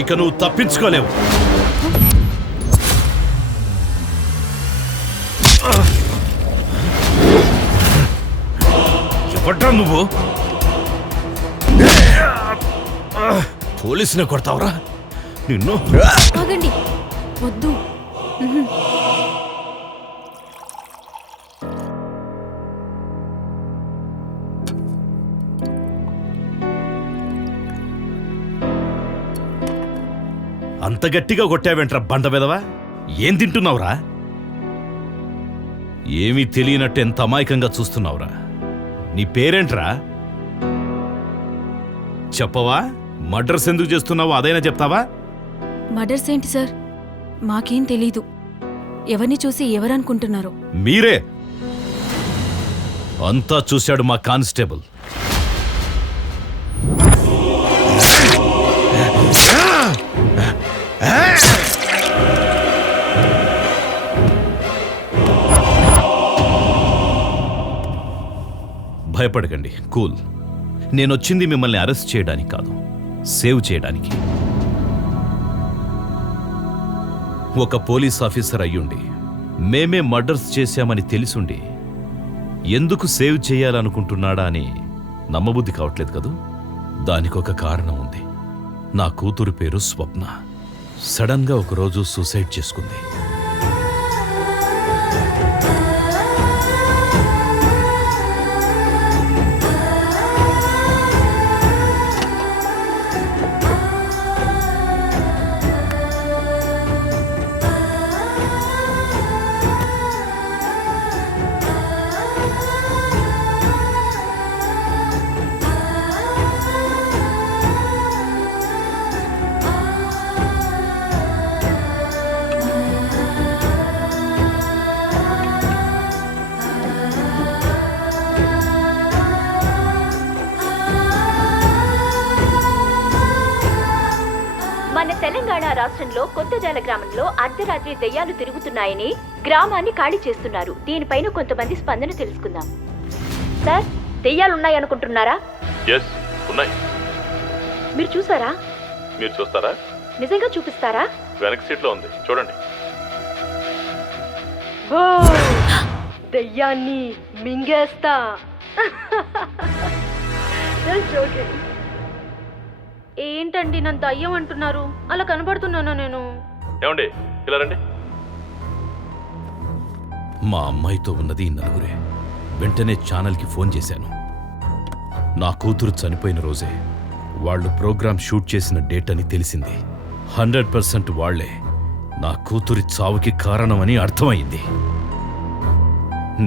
ఇక నువ్వు తప్పించుకోలేవు. ఎవడ్రా నువ్వు? పోలీసుని కొడతావురా నిన్ను? ఆగండి, వద్దు. అంత గట్టిగా కొట్టావేంట్రా బండ వెదవా? ఏం తింటున్నావురా? ఏమీ తెలియనట్టు ఎంత అమాయకంగా చూస్తున్నావురా? నీ పేరేంట్రా? చెప్పవా? మర్డర్స్ ఎందుకు చేస్తున్నావో అదైనా చెప్తావా? మర్డర్స్ ఏంటి సార్? మాకేం తెలీదు. ఎవరిని చూసి ఎవరనుకుంటున్నారు? మీరే. అంతా చూశాడు మా కానిస్టేబుల్. భయపడకండి, కూల్. నేనొచ్చింది మిమ్మల్ని అరెస్ట్ చేయడానికి కాదు, సేవ్ చేయడానికి. ఒక పోలీస్ ఆఫీసర్ అయ్యుండి మేమే మర్డర్స్ చేశామని తెలిసుండి ఎందుకు సేవ్ చేయాలనుకుంటున్నాడా అని నమ్మబుద్ధి కావట్లేదు కదూ? దానికొక కారణం ఉంది. నా కూతురు పేరు స్వప్న. సడన్గా ఒకరోజు సూసైడ్ చేసుకుంది. మన తెలంగాణ రాష్ట్రంలో కొత్తజాల గ్రామంలో అర్ధరాత్రి దెయ్యాలు తిరుగుతున్నాయని గ్రామాన్ని ఖాళీ చేస్తున్నారు. దీనిపైన కొంతమంది స్పందన తెలుసుకుందాం. సార్, దెయ్యాలున్నాయనుకుంటున్నారా? ఎస్, ఉన్నాయి. మీరు చూసారా? మీరు చూస్తారా? నిజంగా చూపిస్తారా? వెనక సీట్లో ఉంది, చూడండి. దెయ్యాన్ని మింగేస్తా. ఏంటండి నన్ను దయ్యం అంటున్నారు? అలా కనబడుతున్నానా నేను? ఏమండి, ఇలా రండి. మా అమ్మాయితో ఉన్నది ఈ నలుగురే. వెంటనే ఛానల్కి ఫోన్ చేశాను. నా కూతురు చనిపోయిన రోజే వాళ్ళు ప్రోగ్రాం షూట్ చేసిన డేట్ అని తెలిసింది. 100% వాళ్లే నా కూతురి చావుకి కారణమని అర్థమైంది.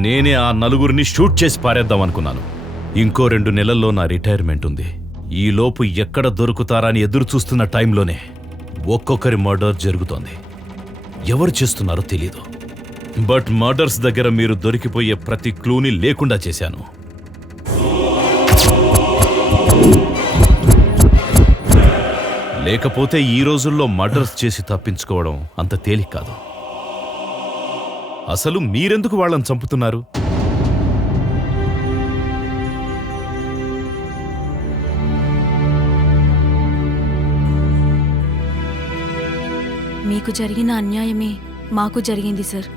నేనే ఆ నలుగురిని షూట్ చేసి పారేద్దాం అనుకున్నాను. ఇంకో 2 నెలల్లో నా రిటైర్మెంట్ ఉంది. ఈలోపు ఎక్కడ దొరుకుతారని ఎదురు చూస్తున్న టైంలోనే ఒక్కొక్కరి మర్డర్ జరుగుతోంది. ఎవరు చేస్తున్నారో తెలీదు. బట్ మర్డర్స్ దగ్గర మీరు దొరికిపోయే ప్రతి క్లూని లేకుండా చేశాను. లేకపోతే ఈ రోజుల్లో మర్డర్స్ చేసి తప్పించుకోవడం అంత తేలిక కాదు. అసలు మీరెందుకు వాళ్ళని చంపుతున్నారు? మీకు జరిగిన అన్యాయమే మాకు జరిగింది సార్.